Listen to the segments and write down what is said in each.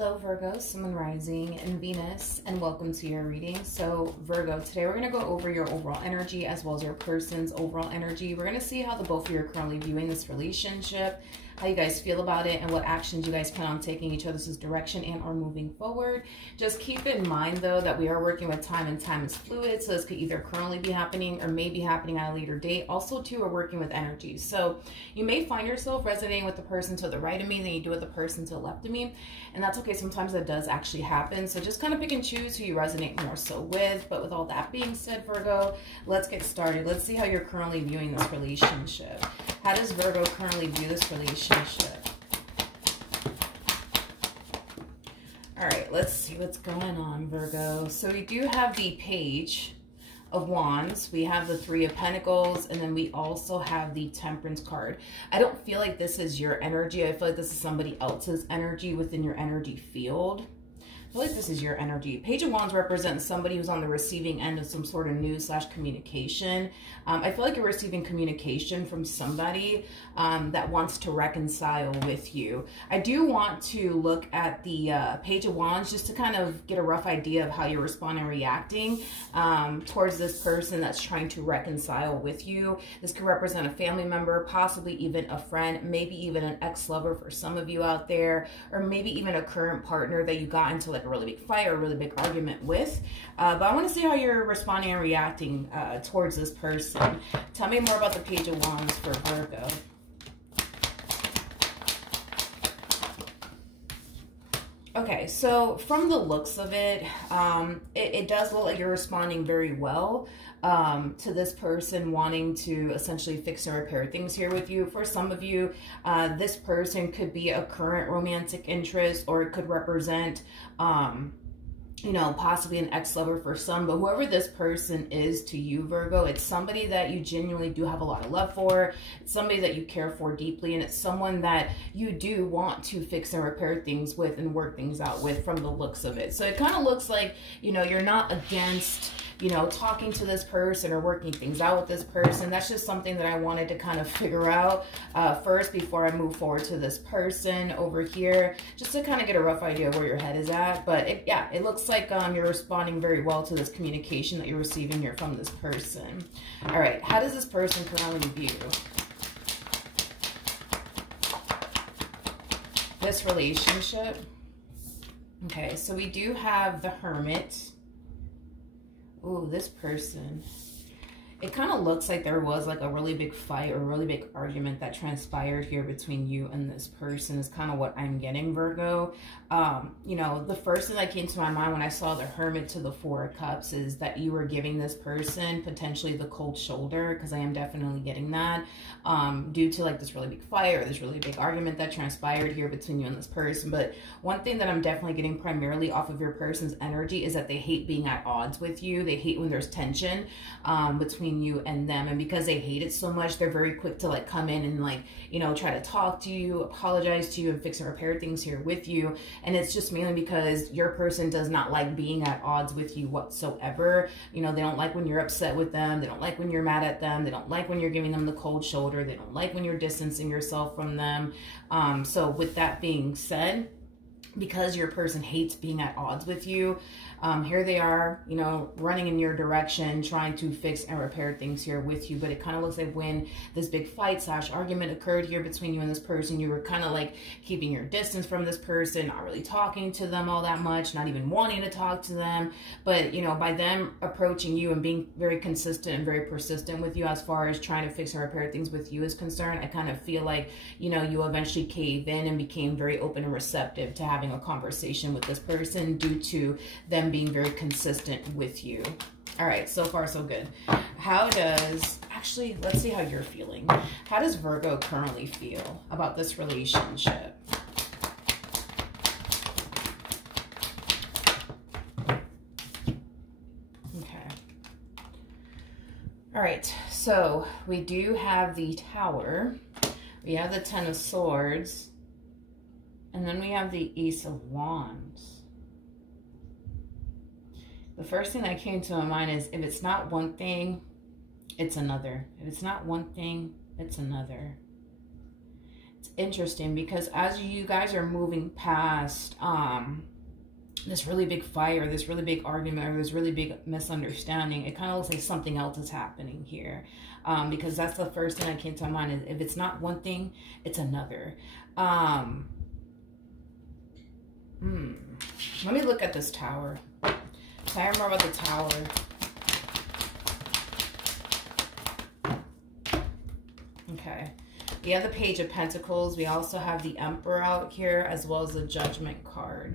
Hello Virgo, Sun, Moon, Rising, and Venus, and welcome to your reading. So Virgo, today we're going to go over your overall energy as well as your person's overall energy. We're going to see how the both of you are currently viewing this relationship, how you guys feel about it, and what actions you guys plan on taking each other's direction and or moving forward. Just keep in mind though that we are working with time, and time is fluid, so this could either currently be happening or may be happening at a later date. Also too, we're working with energy, so you may find yourself resonating with the person to the right of me than you do with the person to the left of me, and that's okay. Sometimes that does actually happen, so just kind of pick and choose who you resonate more so with. But with all that being said, Virgo, let's get started. Let's see how you're currently viewing this relationship. How does Virgo currently view this relationship? All right, let's see what's going on, Virgo. So we do have the Page of Wands, we have the Three of Pentacles, and then we also have the Temperance card. I don't feel like this is your energy. I feel like this is somebody else's energy within your energy field. I feel like this is your energy. Page of Wands represents somebody who's on the receiving end of some sort of news / communication. I feel like you're receiving communication from somebody that wants to reconcile with you. I do want to look at the Page of Wands just to kind of get a rough idea of how you're responding and reacting towards this person that's trying to reconcile with you. This could represent a family member, possibly even a friend, maybe even an ex-lover for some of you out there, or maybe even a current partner that you got into like a really big fight or a really big argument with. But I want to see how you're responding and reacting towards this person. Tell me more about the Page of Wands for Virgo. Okay, so from the looks of it, it does look like you're responding very well to this person wanting to essentially fix and repair things here with you. For some of you, this person could be a current romantic interest, or it could represent you know, possibly an ex-lover for some. But whoever this person is to you, Virgo, it's somebody that you genuinely do have a lot of love for. It's somebody that you care for deeply, and it's someone that you do want to fix and repair things with and work things out with from the looks of it. So it kind of looks like, you know, you're not against, you know, talking to this person or working things out with this person. That's just something that I wanted to kind of figure out first before I move forward to this person over here, just to kind of get a rough idea of where your head is at. But it looks like you're responding very well to this communication that you're receiving here from this person. All right, how does this person currently view this relationship? Okay, so we do have the Hermit. Ooh, this person, it kind of looks like there was like a really big fight or a really big argument that transpired here between you and this person is kind of what I'm getting, Virgo. You know, the first thing that came to my mind when I saw the Hermit to the Four of Cups is that you were giving this person potentially the cold shoulder, because I am definitely getting that due to like this really big fight or this really big argument that transpired here between you and this person. But one thing that I'm definitely getting primarily off of your person's energy is that they hate being at odds with you. They hate when there's tension between you and them, and because they hate it so much, they're very quick to like come in and like, you know, try to talk to you, apologize to you, and fix and repair things here with you. And it's just mainly because your person does not like being at odds with you whatsoever. You know, they don't like when you're upset with them. They don't like when you're mad at them. They don't like when you're giving them the cold shoulder. They don't like when you're distancing yourself from them. So with that being said, because your person hates being at odds with you, here they are, you know, running in your direction, trying to fix and repair things here with you. But it kind of looks like when this big fight / argument occurred here between you and this person, you were kind of like keeping your distance from this person, not really talking to them all that much, not even wanting to talk to them. But, you know, by them approaching you and being very consistent and very persistent with you as far as trying to fix and repair things with you is concerned, I kind of feel like, you know, you eventually caved in and became very open and receptive to having a conversation with this person due to them being very consistent with you. All right, so far so good. How does, actually, let's see how you're feeling. How does Virgo currently feel about this relationship? Okay. All right, so we do have the Tower. We have the Ten of Swords. And then we have the Ace of Wands. The first thing that came to my mind is, if it's not one thing, it's another. If it's not one thing, it's another. It's interesting because as you guys are moving past this really big fight or this really big argument or this really big misunderstanding, it kind of looks like something else is happening here. Because that's the first thing that came to mind, is if it's not one thing, it's another. Let me look at this tower. Tell me more about the tower. Okay. We have the Page of Pentacles. We also have the Emperor out here, as well as the Judgment card.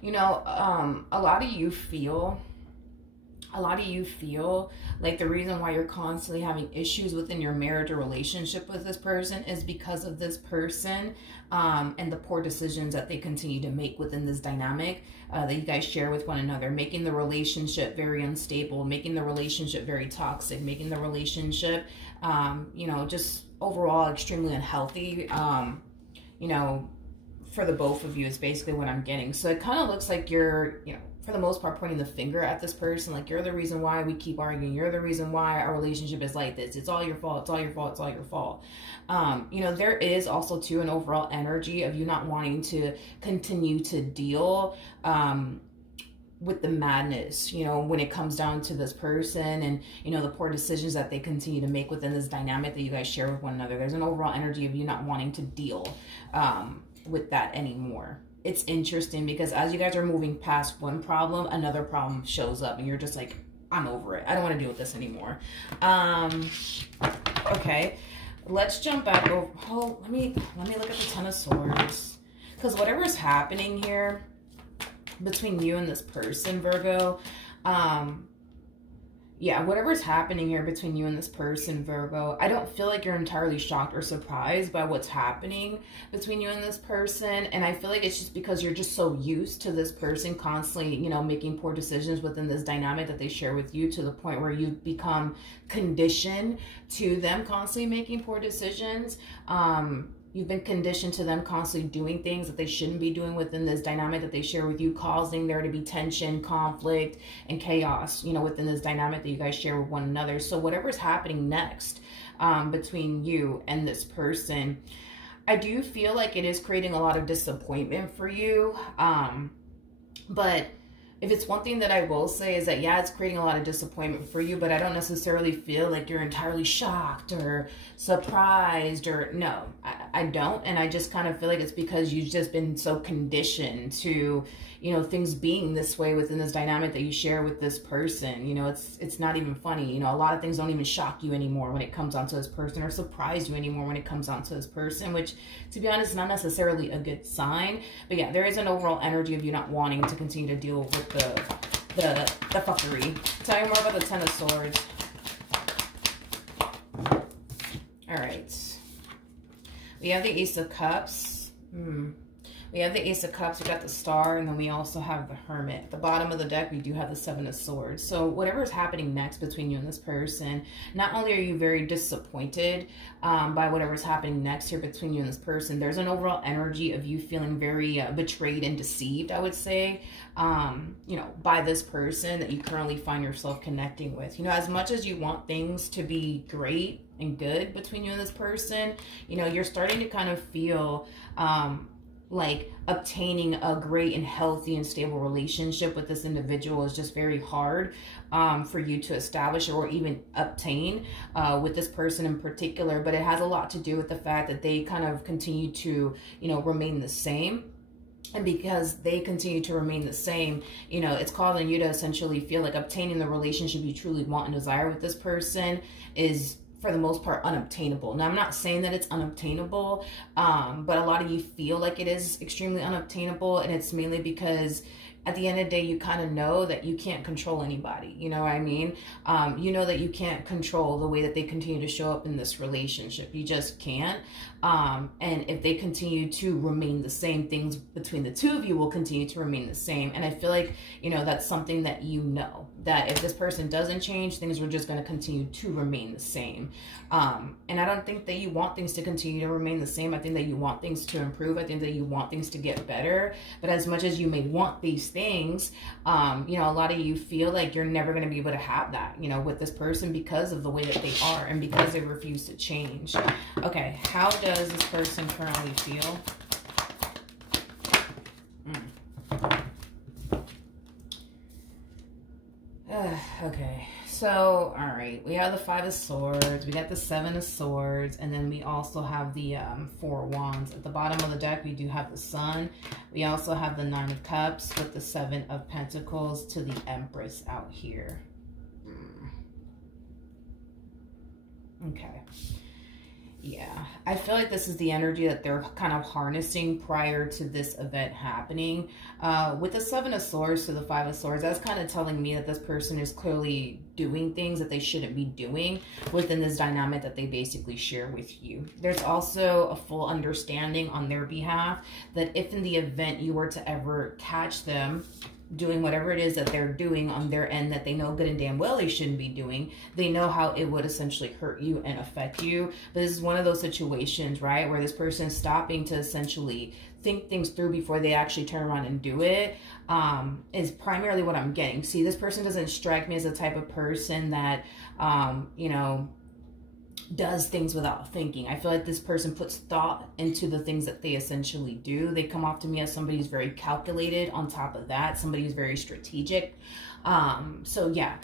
You know, a lot of you feel like the reason why you're constantly having issues within your marriage or relationship with this person is because of this person and the poor decisions that they continue to make within this dynamic that you guys share with one another, making the relationship very unstable, making the relationship very toxic, making the relationship, you know, just overall extremely unhealthy, you know, for the both of you is basically what I'm getting. So it kind of looks like you're, you know, for the most part, pointing the finger at this person. Like, you're the reason why we keep arguing. You're the reason why our relationship is like this. It's all your fault. It's all your fault. It's all your fault. You know, there is also, too, an overall energy of you not wanting to continue to deal with the madness, you know, when it comes down to this person and, you know, the poor decisions that they continue to make within this dynamic that you guys share with one another. There's an overall energy of you not wanting to deal with that anymore. It's interesting because as you guys are moving past one problem, another problem shows up and you're just like, I'm over it. I don't want to deal with this anymore. Okay, let's jump back over. Oh, let me look at the Ten of Swords, because whatever is happening here between you and this person, Virgo, yeah, whatever's happening here between you and this person, Virgo, I don't feel like you're entirely shocked or surprised by what's happening between you and this person. And I feel like it's just because you're just so used to this person constantly, you know, making poor decisions within this dynamic that they share with you, to the point where you've become conditioned to them constantly making poor decisions. You've been conditioned to them constantly doing things that they shouldn't be doing within this dynamic that they share with you, causing there to be tension, conflict, and chaos, you know, within this dynamic that you guys share with one another. So whatever's happening next between you and this person, I do feel like it is creating a lot of disappointment for you. But if it's one thing that I will say is that, yeah, it's creating a lot of disappointment for you, but I don't necessarily feel like you're entirely shocked or surprised, or no, I don't. And I just kind of feel like it's because you've just been so conditioned to, you know, things being this way within this dynamic that you share with this person. You know, it's not even funny. You know, a lot of things don't even shock you anymore when it comes onto this person, or surprise you anymore when it comes onto this person, which, to be honest, is not necessarily a good sign. But yeah, there is an overall energy of you not wanting to continue to deal with the fuckery. Tell me more about the Ten of Swords. All right. We have the Ace of Cups. We have the Ace of Cups, we got the Star, and then we also have the Hermit. At the bottom of the deck, we do have the Seven of Swords. So whatever is happening next between you and this person, not only are you very disappointed by whatever's happening next here between you and this person, there's an overall energy of you feeling very betrayed and deceived, I would say, you know, by this person that you currently find yourself connecting with. You know, as much as you want things to be great and good between you and this person, you know, you're starting to kind of feel like obtaining a great and healthy and stable relationship with this individual is just very hard for you to establish or even obtain with this person in particular. But it has a lot to do with the fact that they kind of continue to, you know, remain the same. And because they continue to remain the same, you know, it's causing you to essentially feel like obtaining the relationship you truly want and desire with this person is, for the most part, unobtainable. Now, I'm not saying that it's unobtainable, but a lot of you feel like it is extremely unobtainable, and it's mainly because at the end of the day, you kind of know that you can't control anybody. You know what I mean? You know that you can't control the way that they continue to show up in this relationship. You just can't. And if they continue to remain the same, things between the two of you will continue to remain the same. And I feel like, you know, that's something that you know, that if this person doesn't change, things are just going to continue to remain the same. And I don't think that you want things to continue to remain the same. I think that you want things to improve. I think that you want things to get better. But as much as you may want these things, you know, a lot of you feel like you're never going to be able to have that, you know, with this person because of the way that they are and because they refuse to change. Okay, how does this person currently feel? Okay, so, all right, we have the 5 of Swords, we got the 7 of Swords, and then we also have the 4 Wands. At the bottom of the deck, we do have the Sun. We also have the 9 of Cups with the 7 of Pentacles to the Empress out here. Okay. Yeah, I feel like this is the energy that they're kind of harnessing prior to this event happening. With the 7 of Swords to the 5 of Swords, that's kind of telling me that this person is clearly doing things that they shouldn't be doing within this dynamic that they basically share with you. There's also a full understanding on their behalf that if in the event you were to ever catch them doing whatever it is that they're doing on their end that they know good and damn well they shouldn't be doing, they know how it would essentially hurt you and affect you. But this is one of those situations, right, where this person is stopping to essentially think things through before they actually turn around and do it, is primarily what I'm getting. See, this person doesn't strike me as the type of person that, you know, does things without thinking. I feel like this person puts thought into the things that they essentially do. They come off to me as somebody who's very calculated. On top of that, somebody who's very strategic. So yeah,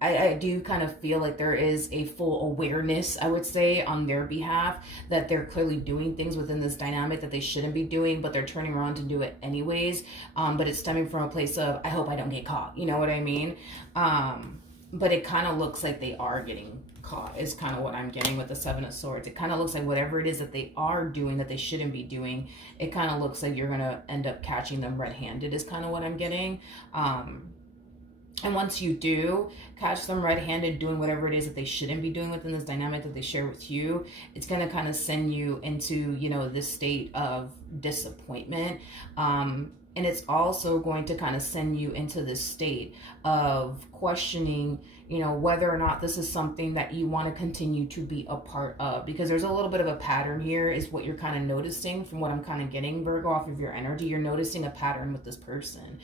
I do kind of feel like there is a full awareness, I would say, on their behalf that they're clearly doing things within this dynamic that they shouldn't be doing, but they're turning around to do it anyways. But it's stemming from a place of, I hope I don't get caught. You know what I mean? But it kind of looks like they are getting caught, is kind of what I'm getting with the 7 of Swords. It kind of looks like whatever it is that they are doing that they shouldn't be doing, it kind of looks like you're going to end up catching them red-handed, is kind of what I'm getting. And once you do catch them red-handed doing whatever it is that they shouldn't be doing within this dynamic that they share with you, it's going to kind of send you into, you know, this state of disappointment. And it's also going to kind of send you into this state of questioning, you know, whether or not this is something that you want to continue to be a part of. Because there's a little bit of a pattern here is what you're kind of noticing from what I'm kind of getting, Virgo, off of your energy. You're noticing a pattern with this person.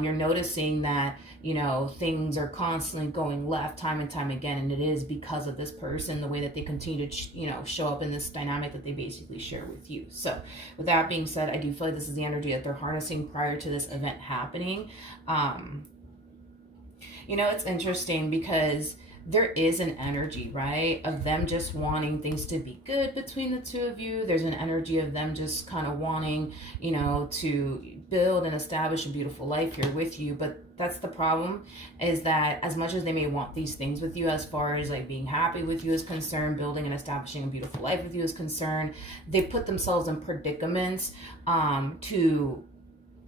You're noticing that, you know, things are constantly going left time and time again. And it is because of this person, the way that they continue to, you know, show up in this dynamic that they basically share with you. So with that being said, I do feel like this is the energy that they're harnessing prior to this event happening. You know, it's interesting because there is an energy, right, of them just wanting things to be good between the two of you. There's an energy of them just kind of wanting, you know, to build and establish a beautiful life here with you. But that's the problem, is that as much as they may want these things with you, as far as like being happy with you is concerned, building and establishing a beautiful life with you is concerned, they put themselves in predicaments to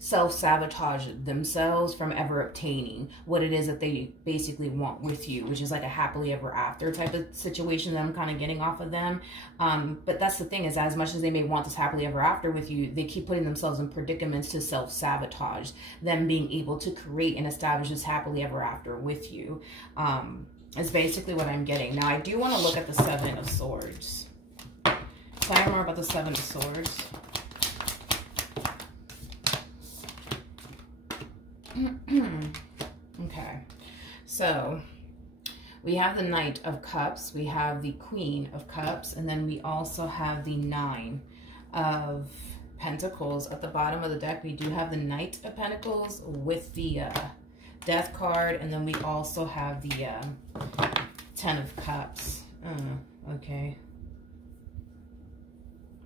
self-sabotage themselves from ever obtaining what it is that they basically want with you, which is like a happily ever after type of situation that I'm kind of getting off of them. But that's the thing, is as much as they may want this happily ever after with you, they keep putting themselves in predicaments to self-sabotage them being able to create and establish this happily ever after with you. Is basically what I'm getting. Now, I do want to look at the 7 of Swords. Tell me more about the 7 of Swords. Okay, so we have the Knight of Cups, we have the Queen of Cups, and then we also have the 9 of Pentacles. At the bottom of the deck, we do have the Knight of Pentacles with the Death card, and then we also have the 10 of Cups. Okay.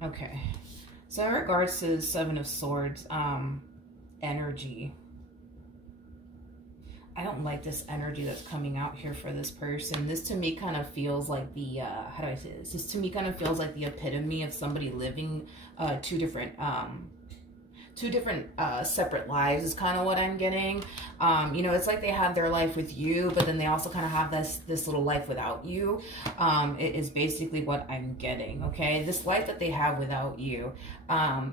Okay. So in regards to the 7 of Swords energy, I don't like this energy that's coming out here for this person. This to me kind of feels like the, how do I say this? This to me kind of feels like the epitome of somebody living two different two different separate lives is kind of what I'm getting. You know, it's like they have their life with you, but then they also kind of have this little life without you. It is basically what I'm getting, okay? This life that they have without you,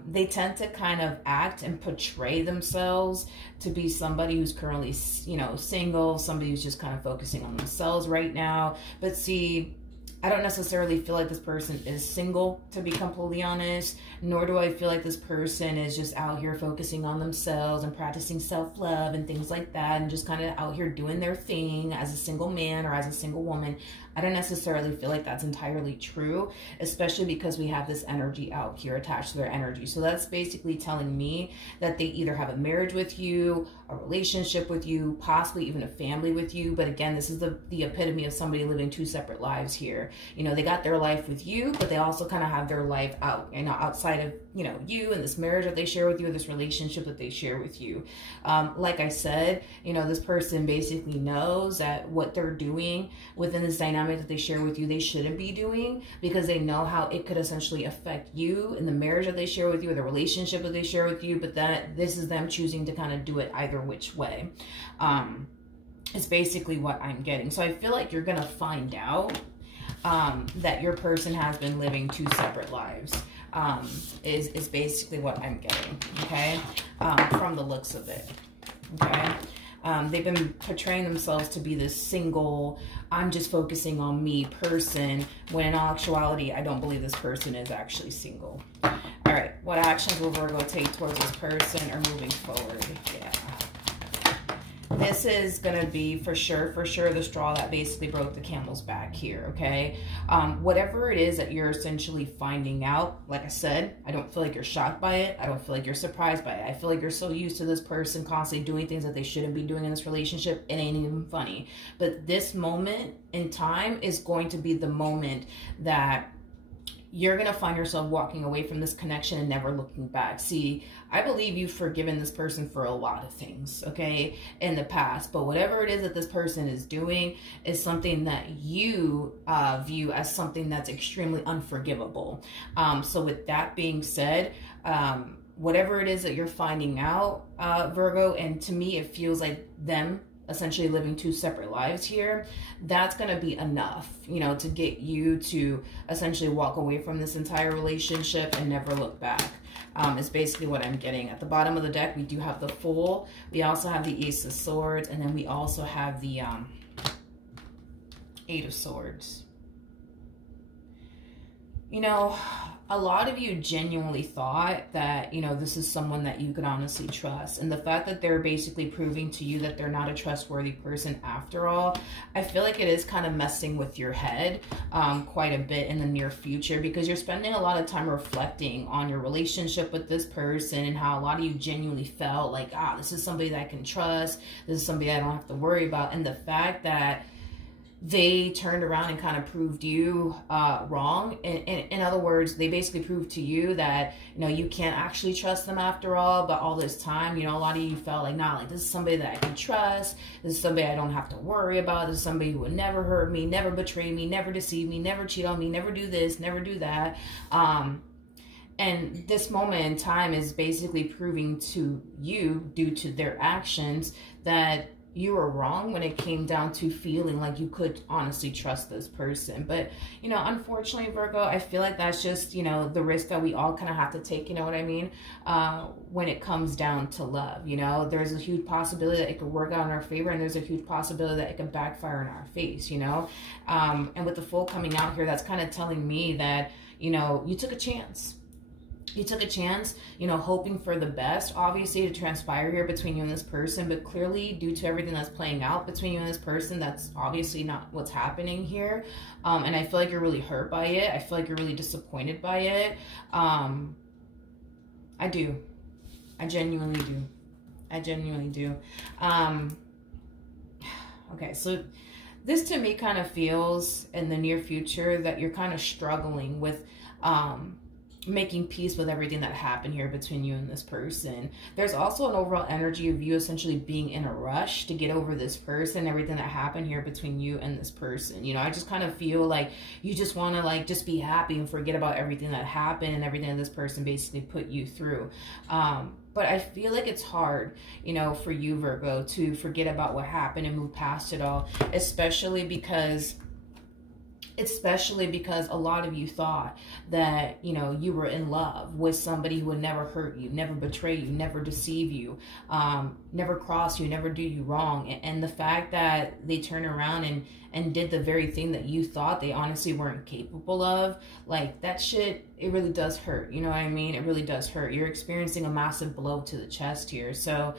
they tend to kind of act and portray themselves to be somebody who's currently, you know, single, somebody who's just kind of focusing on themselves right now. But see, I don't necessarily feel like this person is single, to be completely honest, nor do I feel like this person is just out here focusing on themselves and practicing self-love and things like that and just kind of out here doing their thing as a single man or as a single woman. I don't necessarily feel like that's entirely true, especially because we have this energy out here attached to their energy. So that's basically telling me that they either have a marriage with you, a relationship with you, possibly even a family with you. But again, this is the epitome of somebody living two separate lives here. You know, they got their life with you, but they also kind of have their life out, you know, outside of, you know, you and this marriage that they share with you, this relationship that they share with you. Like I said, you know, this person basically knows that what they're doing within this dynamic that they share with you, they shouldn't be doing, because they know how it could essentially affect you in the marriage that they share with you or the relationship that they share with you. But that this is them choosing to kind of do it either which way. It's basically what I'm getting. So I feel like you're gonna find out that your person has been living two separate lives. Is basically what I'm getting, okay, from the looks of it, okay. They've been portraying themselves to be this single, I'm just focusing on me person, when in all actuality, I don't believe this person is actually single. All right, what actions will Virgo take towards this person or moving forward? Yeah. This is going to be for sure the straw that basically broke the camel's back here, okay? Whatever it is that you're essentially finding out, like I said, I don't feel like you're shocked by it. I don't feel like you're surprised by it. I feel like you're so used to this person constantly doing things that they shouldn't be doing in this relationship. It ain't even funny. But this moment in time is going to be the moment that you're going to find yourself walking away from this connection and never looking back. See, I believe you've forgiven this person for a lot of things, okay, in the past. But whatever it is that this person is doing is something that you view as something that's extremely unforgivable. So with that being said, whatever it is that you're finding out, Virgo, and to me, it feels like them essentially living two separate lives here, that's going to be enough, you know, to get you to essentially walk away from this entire relationship and never look back. Is basically what I'm getting. At the bottom of the deck, we do have the Fool. We also have the Ace of Swords, and then we also have the Eight of Swords. You know, a lot of you genuinely thought that, you know, this is someone that you could honestly trust. And the fact that they're basically proving to you that they're not a trustworthy person after all, I feel like it is kind of messing with your head quite a bit in the near future, because you're spending a lot of time reflecting on your relationship with this person and how a lot of you genuinely felt like, this is somebody that I can trust. This is somebody I don't have to worry about. And the fact that they turned around and kind of proved you wrong. In other words, they basically proved to you that, you know, you can't actually trust them after all. But all this time, you know, a lot of you felt like, nah, like this is somebody that I can trust. This is somebody I don't have to worry about. This is somebody who would never hurt me, never betray me, never deceive me, never cheat on me, never do this, never do that. And this moment in time is basically proving to you, due to their actions, that you were wrong when it came down to feeling like you could honestly trust this person. But, you know, unfortunately, Virgo, I feel like that's just, you know, the risk that we all kind of have to take, you know what I mean? When it comes down to love, you know, there's a huge possibility that it could work out in our favor, and there's a huge possibility that it could backfire in our face, you know? And with the Fool coming out here, that's kind of telling me that, you know, you took a chance. You took a chance, you know, hoping for the best, obviously, to transpire here between you and this person. But clearly, due to everything that's playing out between you and this person, that's obviously not what's happening here. And I feel like you're really hurt by it. I feel like you're really disappointed by it. I do. I genuinely do. I genuinely do. Okay, so this to me kind of feels in the near future that you're kind of struggling with making peace with everything that happened here between you and this person. There's also an overall energy of you essentially being in a rush to get over this person, everything that happened here between you and this person. You know, I just kind of feel like you just want to like just be happy and forget about everything that happened and everything that this person basically put you through. But I feel like it's hard, you know, for you, Virgo, to forget about what happened and move past it all, especially because a lot of you thought that, you know, you were in love with somebody who would never hurt you, never betray you, never deceive you, never cross you, never do you wrong. And the fact that they turned around and did the very thing that you thought they honestly weren't capable of, like, that shit, it really does hurt. You know what I mean? It really does hurt. You're experiencing a massive blow to the chest here. So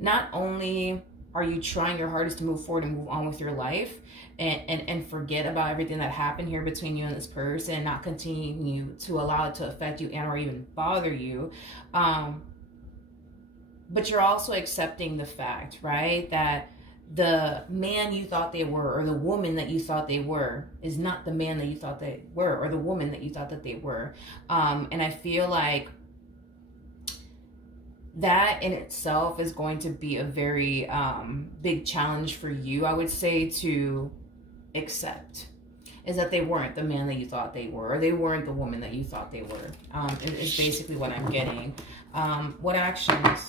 not only are you trying your hardest to move forward and move on with your life and forget about everything that happened here between you and this person and not continue to allow it to affect you and or even bother you, but you're also accepting the fact, right, that the man you thought they were or the woman that you thought they were is not the man that you thought they were or the woman that you thought that they were. And I feel like that in itself is going to be a very big challenge for you, I would say, to accept, is that they weren't the man that you thought they were, or they weren't the woman that you thought they were, is basically what I'm getting. What actions?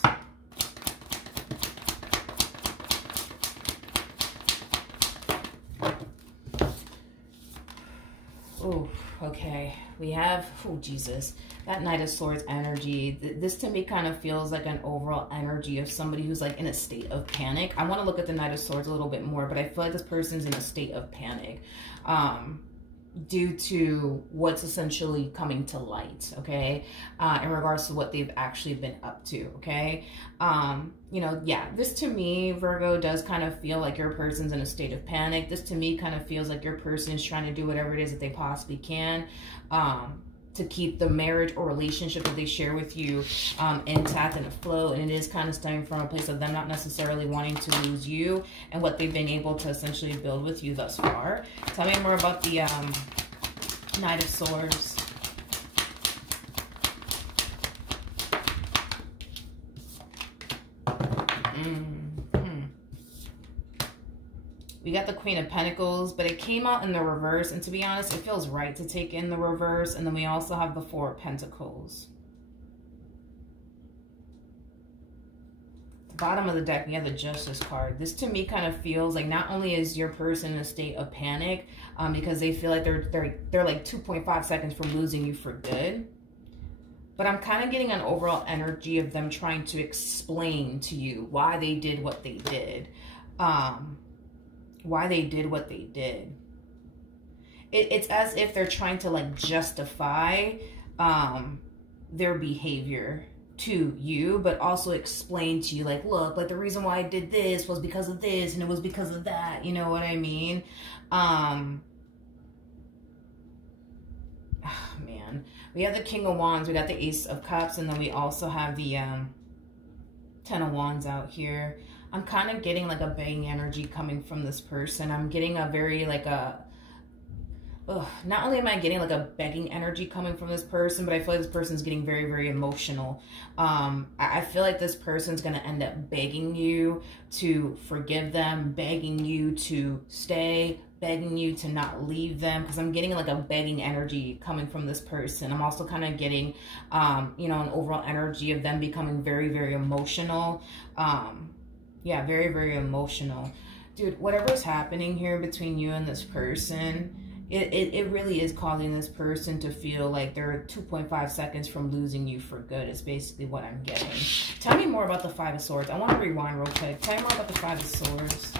Oh, okay. We have, oh, Jesus. That Knight of Swords energy, this to me kind of feels like an overall energy of somebody who's like in a state of panic. I want to look at the Knight of Swords a little bit more, but I feel like this person's in a state of panic due to what's essentially coming to light, okay, in regards to what they've actually been up to, okay? You know, yeah, this to me, Virgo, does kind of feel like your person's in a state of panic. This to me kind of feels like your person is trying to do whatever it is that they possibly can to keep the marriage or relationship that they share with you intact and afloat. And it is kind of stemming from a place of them not necessarily wanting to lose you and what they've been able to essentially build with you thus far. Tell me more about the Knight of Swords. We got the Queen of Pentacles, but it came out in the reverse. And to be honest, it feels right to take in the reverse. And then we also have the Four of Pentacles. The bottom of the deck, we have the Justice card. This to me kind of feels like not only is your person in a state of panic because they feel like they're like 2.5 seconds from losing you for good, but I'm kind of getting an overall energy of them trying to explain to you why they did what they did. Why they did what they did. It's as if they're trying to like justify their behavior to you, but also explain to you like, look, like the reason why I did this was because of this and it was because of that. You know what I mean? Oh, man. We have the King of Wands, we got the Ace of Cups, and then we also have the Ten of Wands out here. I'm kind of getting like a begging energy coming from this person. I'm getting a very like not only am I getting like a begging energy coming from this person, but I feel like this person's getting very, very emotional. I feel like this person's going to end up begging you to forgive them, begging you to stay, begging you to not leave them, because I'm getting like a begging energy coming from this person. I'm also kind of getting, you know, an overall energy of them becoming very, very emotional. Yeah, very, very emotional. Dude, whatever's happening here between you and this person, it really is causing this person to feel like they're 2.5 seconds from losing you for good. Is basically what I'm getting. Tell me more about the Five of Swords. I want to rewind real quick. Tell me more about the Five of Swords.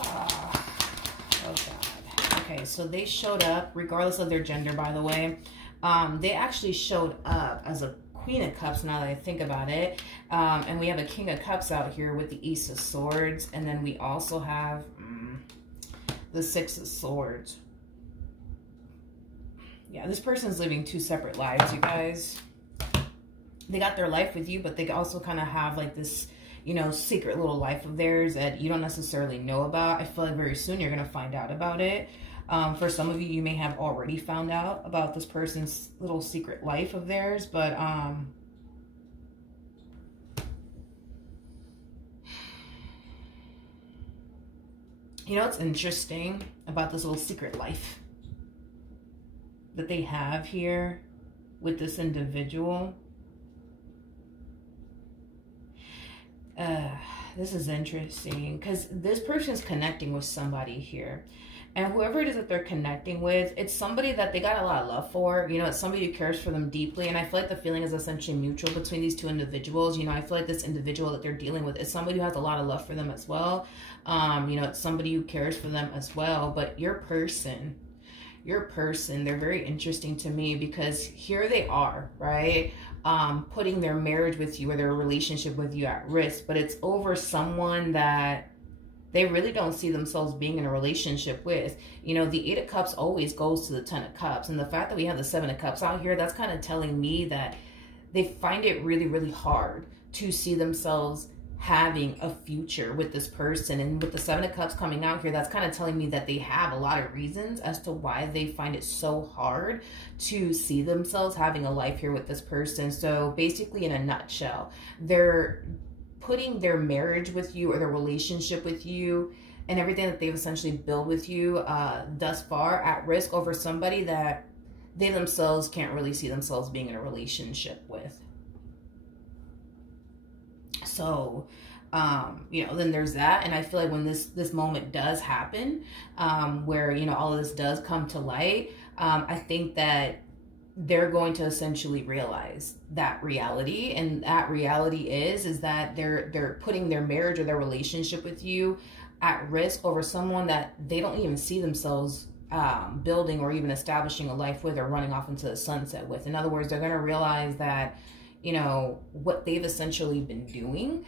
Oh, God. Okay, so they showed up, regardless of their gender, by the way. They actually showed up as a Queen of Cups, now that I think about it. And we have a King of Cups out here with the Ace of Swords. And then we also have the Six of Swords. Yeah, this person's living two separate lives, you guys. They got their life with you, but they also kind of have like this, you know, secret little life of theirs that you don't necessarily know about. I feel like very soon you're going to find out about it. For some of you, you may have already found out about this person's little secret life of theirs, but you know what's interesting about this little secret life that they have here with this individual? This is interesting because this person is connecting with somebody here. And whoever it is that they're connecting with, it's somebody that they got a lot of love for. You know, it's somebody who cares for them deeply. And I feel like the feeling is essentially mutual between these two individuals. You know, I feel like this individual that they're dealing with is somebody who has a lot of love for them as well. You know, it's somebody who cares for them as well. But your person, they're very interesting to me because here they are, right? Putting their marriage with you or their relationship with you at risk. But it's over someone that they really don't see themselves being in a relationship with. You know, the 8 of Cups always goes to the 10 of Cups. And the fact that we have the 7 of Cups out here, that's kind of telling me that they find it really, really hard to see themselves having a future with this person. And with the 7 of Cups coming out here, that's kind of telling me that they have a lot of reasons as to why they find it so hard to see themselves having a life here with this person. So basically, in a nutshell, they're putting their marriage with you or their relationship with you and everything that they've essentially built with you thus far at risk over somebody that they themselves can't really see themselves being in a relationship with. So, you know, then there's that. And I feel like when this moment does happen, where, you know, all of this does come to light, I think that they're going to essentially realize that reality. And that reality is that they're putting their marriage or their relationship with you at risk over someone that they don't even see themselves building or even establishing a life with or running off into the sunset with. In other words, they're going to realize that, you know, what they've essentially been doing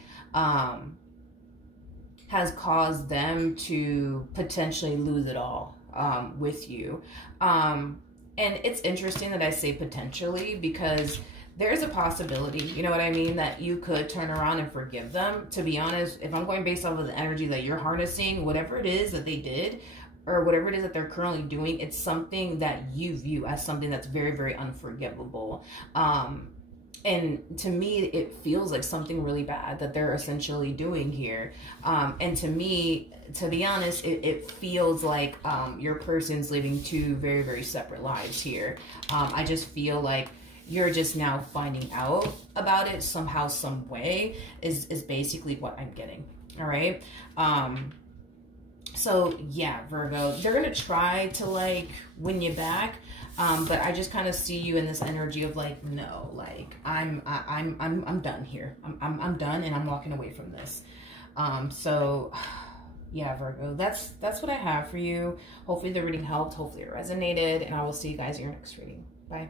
has caused them to potentially lose it all with you. And it's interesting that I say potentially because there's a possibility, you know what I mean, that you could turn around and forgive them. To be honest, if I'm going based off of the energy that you're harnessing, whatever it is that they did or whatever it is that they're currently doing, it's something that you view as something that's very, very unforgivable. And to me, it feels like something really bad that they're essentially doing here. And to me, to be honest, it feels like your person's living two very, very separate lives here. I just feel like you're just now finding out about it somehow, some way is basically what I'm getting. All right. So yeah, Virgo, they're going to try to like win you back. But I just kind of see you in this energy of like, no, like I'm done here. I'm done and I'm walking away from this. So yeah, Virgo, that's what I have for you. Hopefully the reading helped. Hopefully it resonated, and I will see you guys in your next reading. Bye.